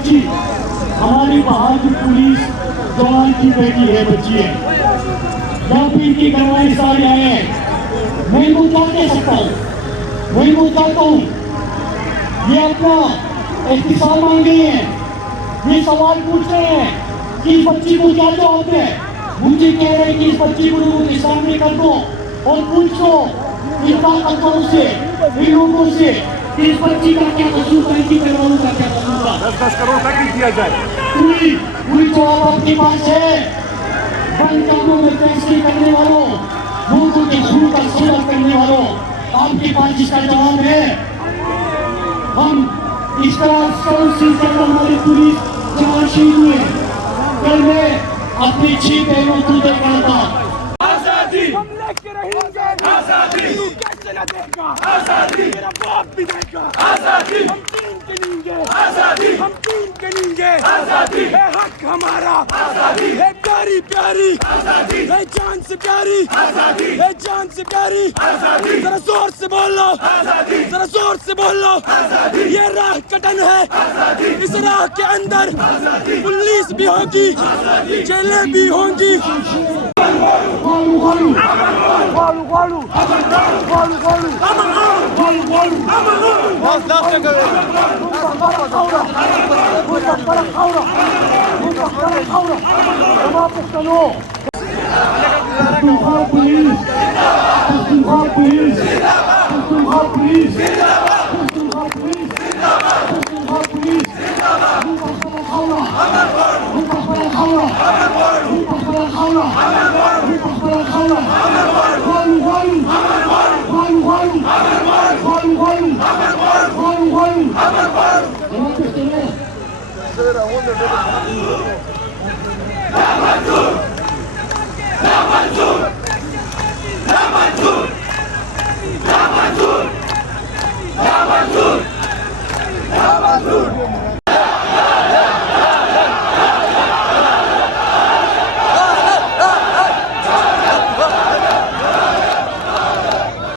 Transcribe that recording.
बच्ची हमारी बाहर की पुलिस जवान की बेटी है, बच्ची है, या फिर की करवाई सारे आए हैं। मैं इनको क्या कह सकता हूँ? मैं इनको चाहता हूँ ये अपना एहतिसाम मांग रही है, ये सवाल पूछ रहे हैं कि इस बच्ची को क्या जवाब है। मुझे कह रहे हैं कि इस बच्ची को लोगों के सामने कर दो और पूछ लो इन ताकतवरों से, इन लोगों से कि इस बच्ची का क्या कसूर है, इनकी परिवारों का क्या कसूर है। 10-10 करोड़ का भी दिया जाए। पूरी जवाब आपके पास है। बंद कामों में फैसले करने वालों, लोगों के खून का सौदा करने वालों, आपके पास इसका जवाब है। हम इस तरह हमारी पुलिस जवान शहीद हुए। कल मैं अपनी 6 बहनों को देख रहा था। हम लेके रहेंगे आजादी, तू कैसे न देगा आजादी, मेरा बाप भी देगा आजादी, हम तीन गिनेंगे आजादी, हम तीन गिनेंगे आजादी, है हक हमारा आजादी, है प्यारी प्यारी आजादी, है जान से प्यारी आजादी, है जान से प्यारी आजादी, जरा जोर से बोलो आजादी, जरा जोर से बोलो आजादी, ये राह कटन है आजादी, इस राह के अंदर पुलिस भी होगी, जेलें भी होंगी।